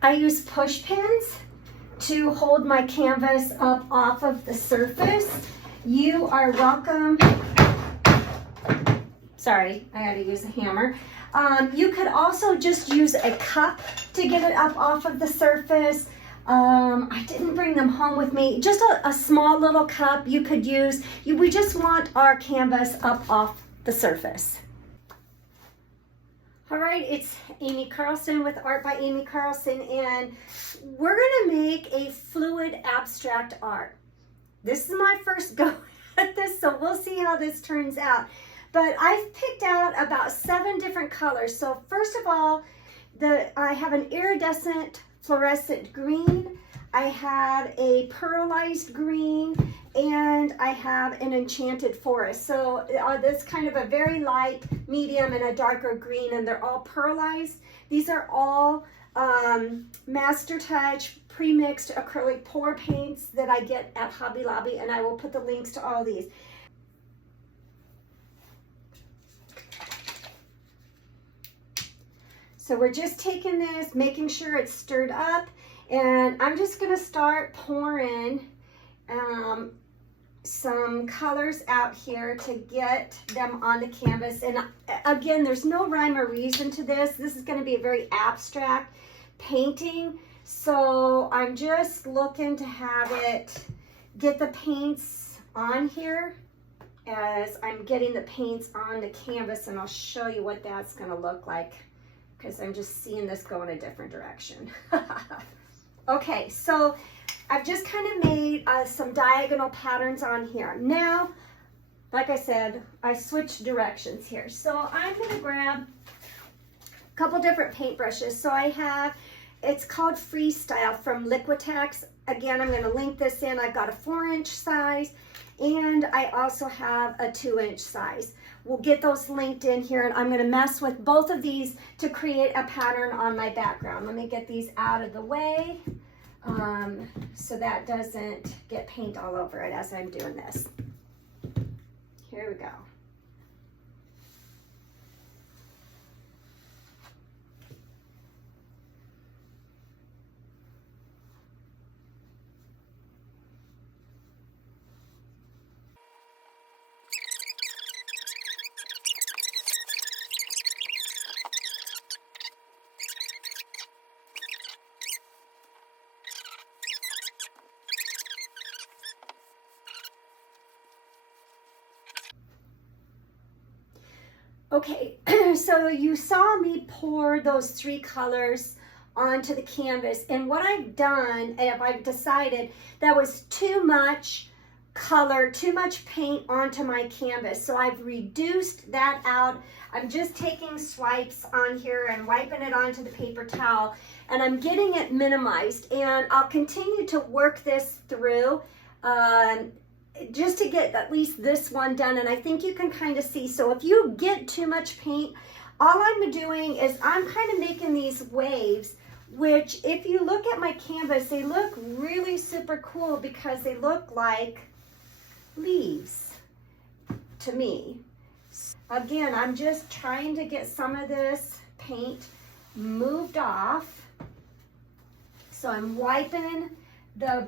I use push pins to hold my canvas up off of the surface. You are welcome. Sorry, I had to use a hammer. You could also just use a cup to get it up off of the surface. I didn't bring them home with me. Just a small little cup you could use. We just want our canvas up off the surface. All right, it's Amy Carlson with Art by Amy Carlson, and we're gonna make a fluid abstract art. This is my first go at this, so we'll see how this turns out. But I've picked out about 7 different colors. So first of all, I have an iridescent fluorescent green, I have a pearlized green, and I have an enchanted forest. So that's kind of a very light, medium, and a darker green, and they're all pearlized. These are all Master Touch pre-mixed acrylic pour paints that I get at Hobby Lobby, and I will put the links to all these. So we're just taking this, making sure it's stirred up, and I'm just gonna start pouring some colors out here to get them on the canvas. And again, there's no rhyme or reason to this. This is gonna be a very abstract painting. So I'm just looking to have it, get the paints on here as I'm getting the paints on the canvas, and I'll show you what that's gonna look like, because I'm just seeing this go in a different direction. Okay, so I've just kind of made some diagonal patterns on here. Now, like I said, I switched directions here. So I'm gonna grab a couple different paintbrushes. So I have, it's called Freestyle from Liquitex. Again, I'm gonna link this in. I've got a 4-inch size, and I also have a 2-inch size. We'll get those linked in here, and I'm gonna mess with both of these to create a pattern on my background. Let me get these out of the way so that doesn't get paint all over it as I'm doing this. Here we go. Okay, so you saw me pour those 3 colors onto the canvas, and what I've done, and I've decided that was too much color, too much paint onto my canvas. So I've reduced that out. I'm just taking swipes on here and wiping it onto the paper towel, and I'm getting it minimized, and I'll continue to work this through just to get at least this one done, and I think you can kind of see. So if you get too much paint, all I'm doing is I'm kind of making these waves, which if you look at my canvas, they look really super cool because they look like leaves to me. Again, I'm just trying to get some of this paint moved off. So I'm wiping the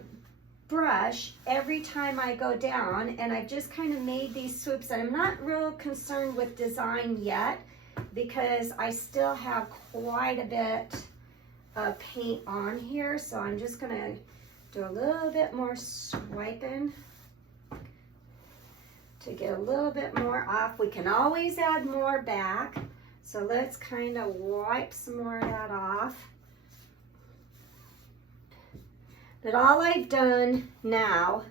brush every time I go down, and I've just kind of made these swoops, and I'm not real concerned with design yet because I still have quite a bit of paint on here. So I'm just gonna do a little bit more swiping to get a little bit more off. We can always add more back, so let's kind of wipe some more of that off. But all I've done now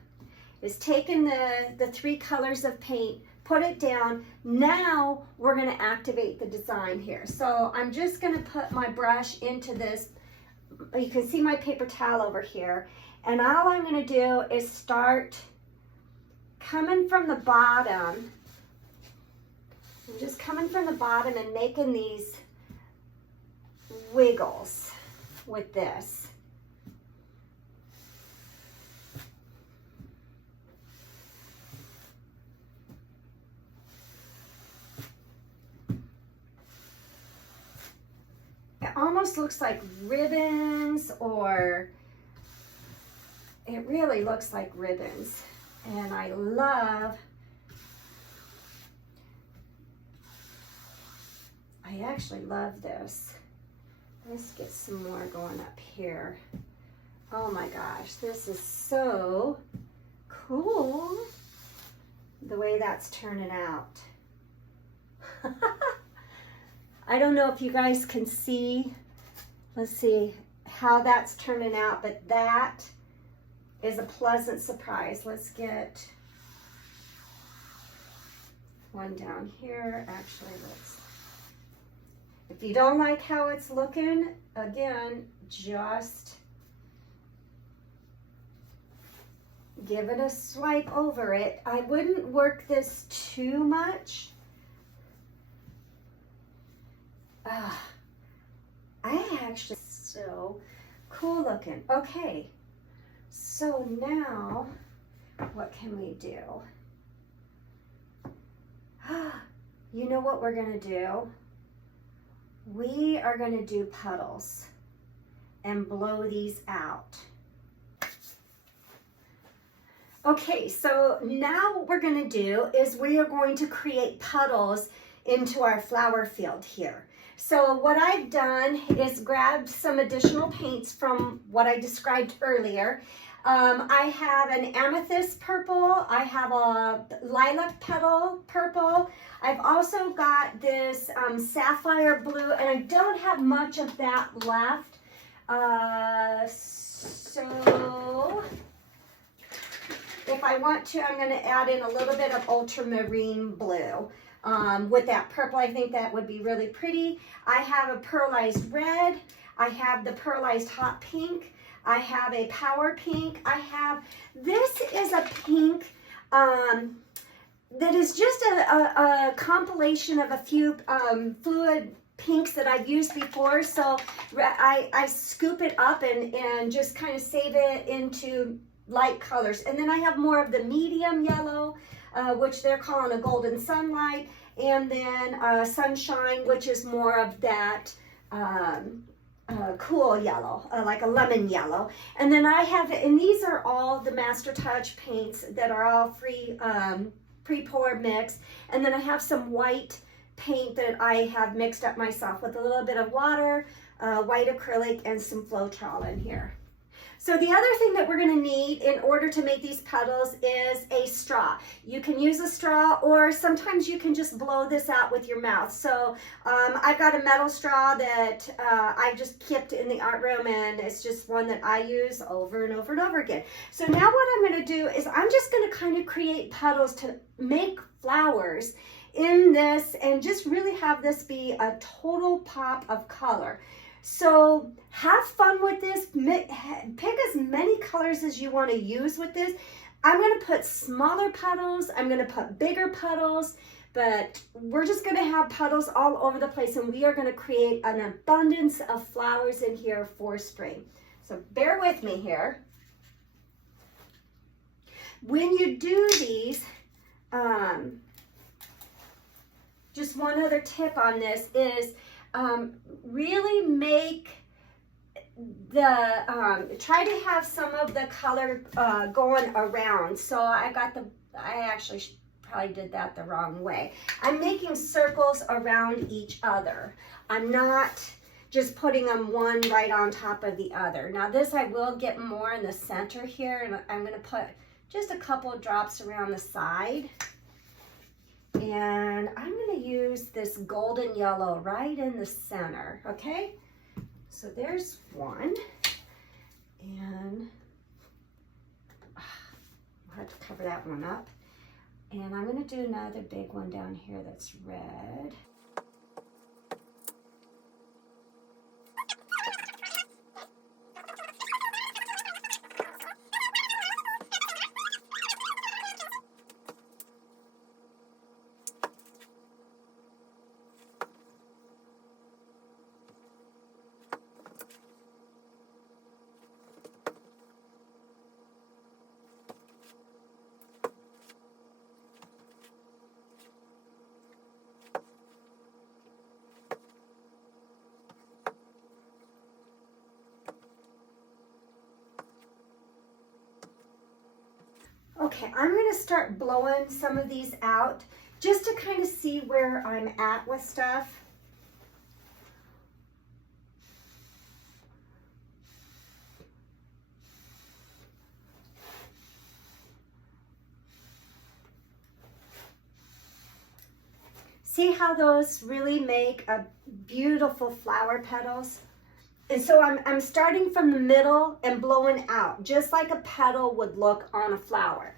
is taken the 3 colors of paint, put it down. Now we're gonna activate the design here. So I'm just gonna put my brush into this. You can see my paper towel over here. And all I'm gonna do is start coming from the bottom. I'm just coming from the bottom and making these wiggles with this. almost looks like ribbons, or it really looks like ribbons. And I actually love this. Let's get some more going up here. Oh my gosh, this is so cool the way that's turning out. I don't know if you guys can see, let's see how that's turning out, but that is a pleasant surprise. Let's get one down here. Actually, if you don't like how it's looking, again, just give it a swipe over it. I wouldn't work this too much. I actually, so cool looking. Okay, so now what can we do? You know what we're gonna do? We are gonna do puddles and blow these out. Okay, so now what we're gonna do is we are going to create puddles into our flower field here. So what I've done is grabbed some additional paints from what I described earlier. I have an amethyst purple, I have a lilac petal purple, I've also got this sapphire blue, and I don't have much of that left. So if I want to, I'm going to add in a little bit of ultramarine blue. With that purple, I think that would be really pretty. I have a pearlized red. I have the pearlized hot pink. I have a power pink. This is a pink that is just a compilation of a few fluid pinks that I've used before. So I scoop it up and just kind of save it into light colors. And then I have more of the medium yellow, which they're calling a golden sunlight, and then sunshine, which is more of that cool yellow, like a lemon yellow. And then I have, and these are all the Master Touch paints that are all free, pre-pour mix. And then I have some white paint that I have mixed up myself with a little bit of water, white acrylic, and some Floetrol in here. So the other thing that we're going to need in order to make these petals is a straw. You can use a straw, or sometimes you can just blow this out with your mouth. So I've got a metal straw that I just kept in the art room, and it's just one that I use over and over and over again. So now what I'm going to do is I'm just going to kind of create petals to make flowers in this, and just really have this be a total pop of color. So have fun with this. Pick as many colors as you want to use with this. I'm going to put smaller petals. I'm going to put bigger petals, but we're just going to have petals all over the place, and we are going to create an abundance of flowers in here for spring. So bear with me here. When you do these, just one other tip on this is really make the, try to have some of the color going around. So I actually probably did that the wrong way. I'm making circles around each other. I'm not just putting them one right on top of the other. Now this, I will get more in the center here, and I'm going to put just a couple of drops around the side. And I'm going to use this golden yellow right in the center, okay? So there's one, and I'll have to cover that one up. And I'm going to do another big one down here that's red. Okay, I'm gonna start blowing some of these out just to kind of see where I'm at with stuff. See how those really make a beautiful flower petals? And so I'm starting from the middle and blowing out, just like a petal would look on a flower.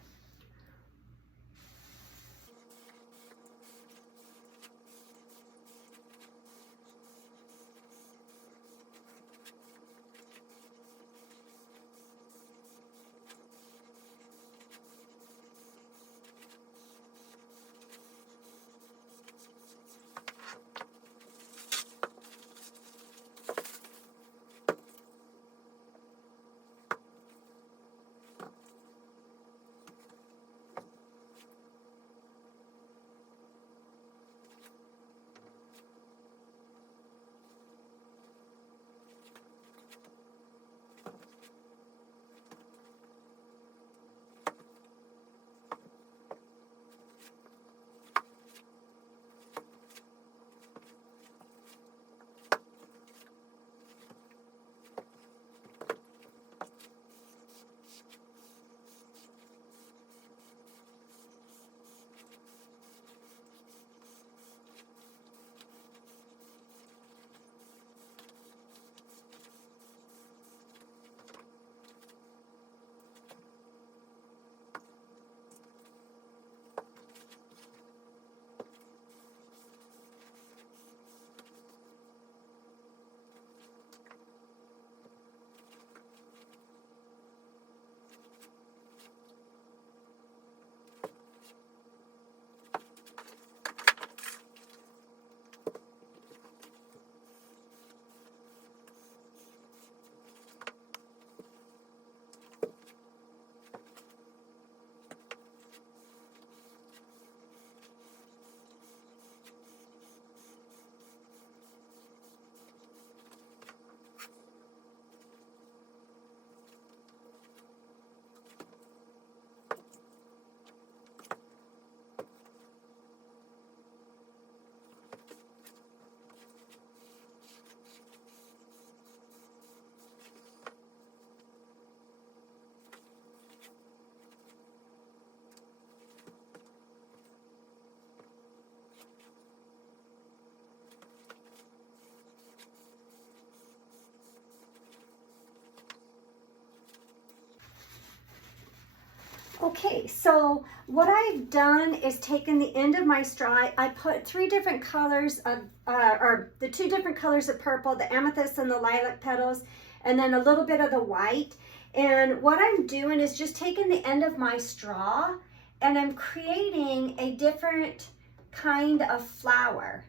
Okay, so what I've done is taken the end of my straw. I put three different colors of, or the two different colors of purple, the amethyst and the lilac petals, and then a little bit of the white. And what I'm doing is just taking the end of my straw and I'm creating a different kind of flower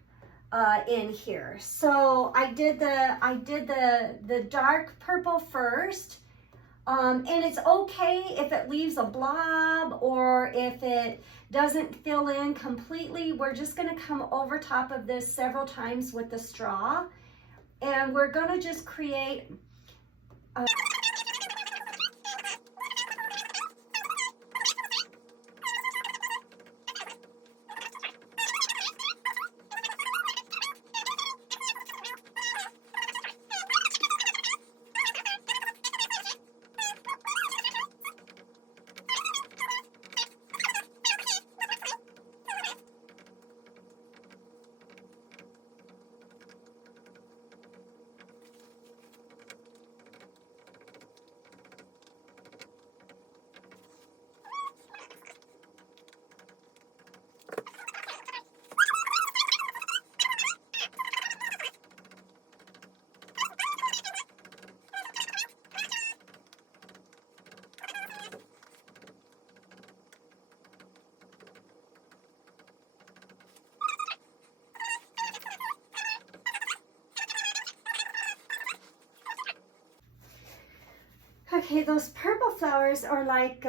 in here. So I did the dark purple first. And it's okay if it leaves a blob or if it doesn't fill in completely. We're just going to come over top of this several times with the straw, and we're going to just create a Okay, those purple flowers are like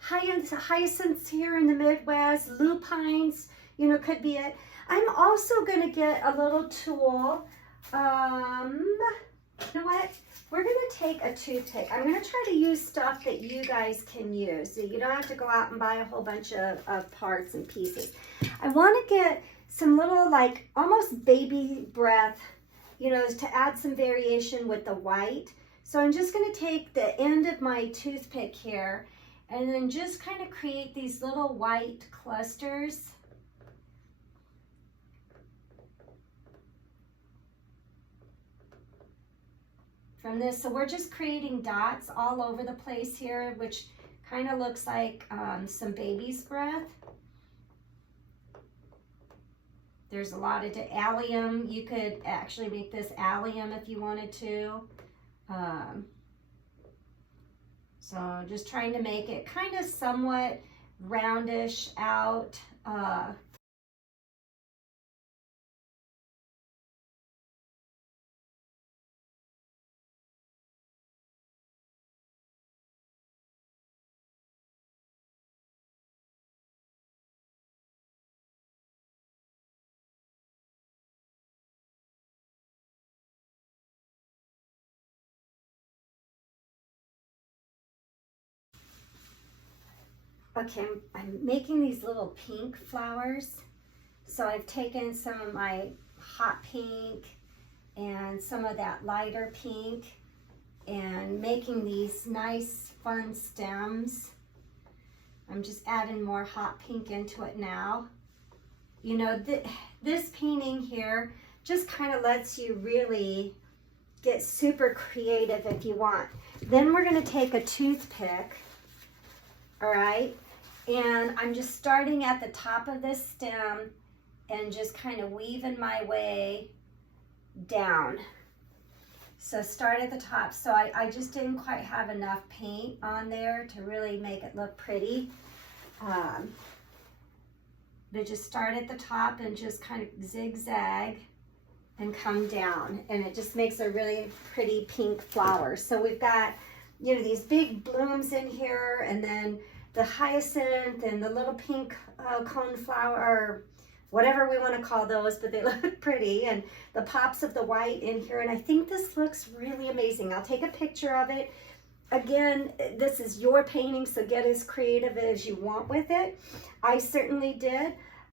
hyacinths here in the Midwest, lupines, you know, could be it. I'm also going to get a little tool. You know what? we're gonna take a toothpick. I'm gonna try to use stuff that you guys can use. So you don't have to go out and buy a whole bunch of parts and pieces. I wanna get some little, like, almost baby breath, you know, to add some variation with the white. So I'm just gonna take the end of my toothpick here and then just kind of create these little white clusters. From this, so we're just creating dots all over the place here, which kind of looks like some baby's breath. There's a lot of allium. You could actually make this allium if you wanted to. So just trying to make it kind of somewhat roundish out. Okay, I'm making these little pink flowers. So I've taken some of my hot pink and some of that lighter pink and making these nice fun stems. I'm just adding more hot pink into it now. You know, this painting here just kind of lets you really get super creative if you want. Then we're gonna take a toothpick, all right? And I'm just starting at the top of this stem and just kind of weaving my way down. So start at the top. So I just didn't quite have enough paint on there to really make it look pretty. But just start at the top and just kind of zigzag and come down. And it just makes a really pretty pink flower. So we've got, you know, these big blooms in here, and then the hyacinth and the little pink cone flower, or whatever we want to call those, but they look pretty, and the pops of the white in here. And I think this looks really amazing. I'll take a picture of it. Again, this is your painting, so get as creative as you want with it. I certainly did.